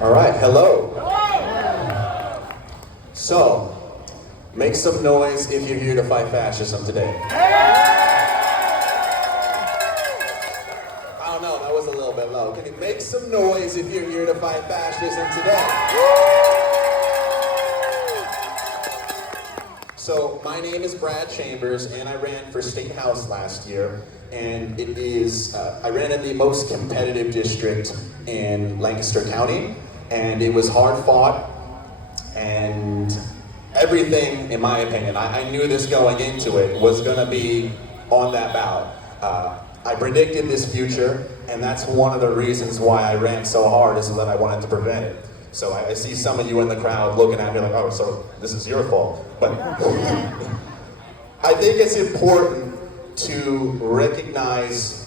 All right, hello. So, make some noise if you're here to fight fascism today. I don't know, that was a little bit low. Can you make some noise if you're here to fight fascism today? So, my name is Brad Chambers, and I ran for State House last year. And it is, I ran in the most competitive district in Lancaster County, and it was hard fought, and everything, in my opinion, I knew this going into it, was gonna be on that ballot. I predicted this future, and that's one of the reasons why I ran so hard, is that I wanted to prevent it. So I see some of you in the crowd looking at me like, oh, so this is your fault. But I think it's important to recognize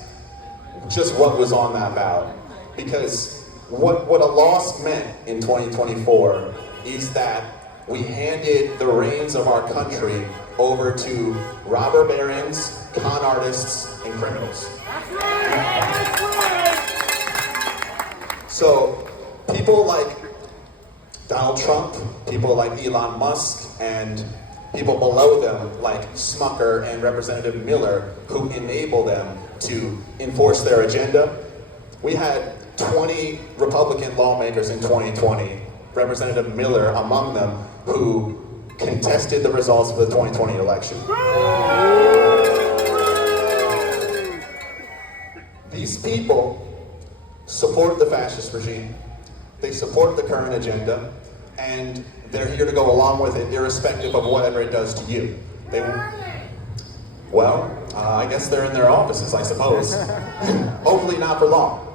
just what was on that ballot. Because what a loss meant in 2024 is that we handed the reins of our country over to robber barons, con artists, and criminals. So people like Donald Trump, people like Elon Musk, and people below them like Smucker and Representative Miller, who enable them to enforce their agenda. We had 20 Republican lawmakers in 2020, Representative Miller among them, who contested the results of the 2020 election. These people support the fascist regime, they support the current agenda, and they're here to go along with it, irrespective of whatever it does to you. I guess they're in their offices, I suppose. Hopefully not for long.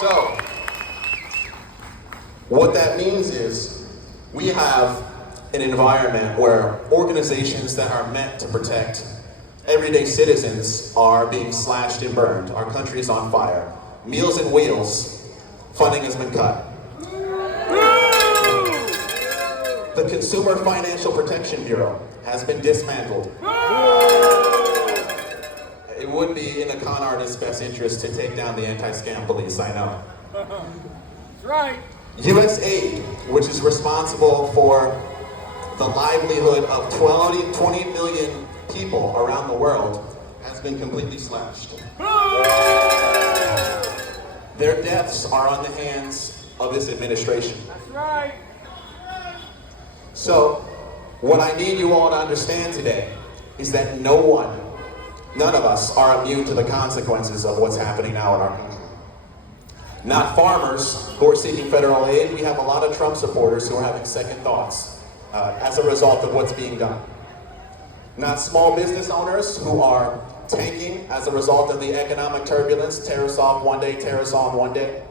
So, what that means is, we have an environment where organizations that are meant to protect everyday citizens are being slashed and burned. Our country is on fire. Meals and Wheels, funding has been cut. The Consumer Financial Protection Bureau has been dismantled. It would be in a con artist's best interest to take down the anti-scam police, I know. That's right. USAID, which is responsible for the livelihood of 20 million people around the world, has been completely slashed. Their deaths are on the hands of this administration. That's right. So, what I need you all to understand today is that none of us are immune to the consequences of what's happening now in our country. Not farmers who are seeking federal aid. We have a lot of Trump supporters who are having second thoughts as a result of what's being done. Not small business owners who are tanking as a result of the economic turbulence, tear us off one day, tear us on one day.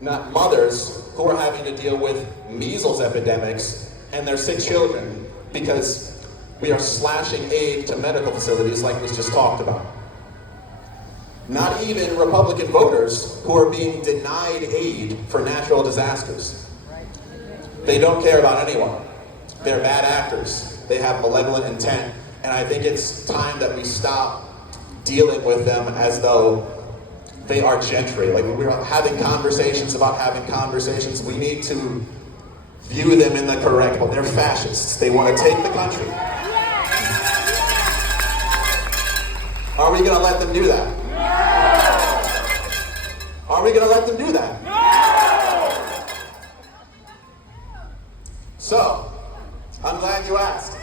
Not mothers who are having to deal with measles epidemics and their sick children because we are slashing aid to medical facilities like was just talked about. Not even Republican voters who are being denied aid for natural disasters. They don't care about anyone. They're bad actors. They have malevolent intent. And I think it's time that we stop dealing with them as though they are gentry. Like, we're having conversations about having conversations. We need to view them in the correct way. They're fascists. They want to take the country. Are we going to let them do that? No! Are we going to let them do that? No! So, I'm glad you asked.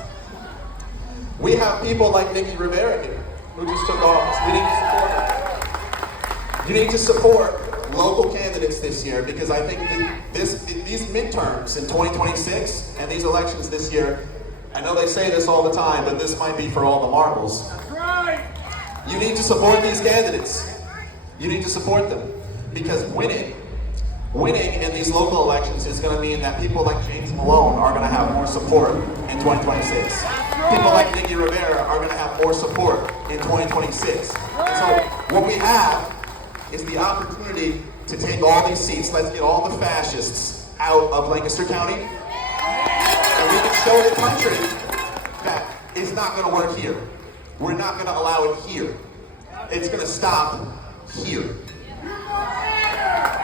We have people like Nikki Rivera here, who just took office. We need to support her. You need to support local candidates this year, because I think these midterms in 2026 and these elections this year, I know they say this all the time, but this might be for all the marbles. That's right. You need to support these candidates. You need to support them, because winning in these local elections is going to mean that people like James Malone are going to have more support in 2026. People like Nikki Rivera are going to have more support in 2026. So what we have is the opportunity to take all these seats. Let's get all the fascists out of Lancaster County, and we can show the country that it's not going to work here. We're not going to allow it here. It's going to stop here.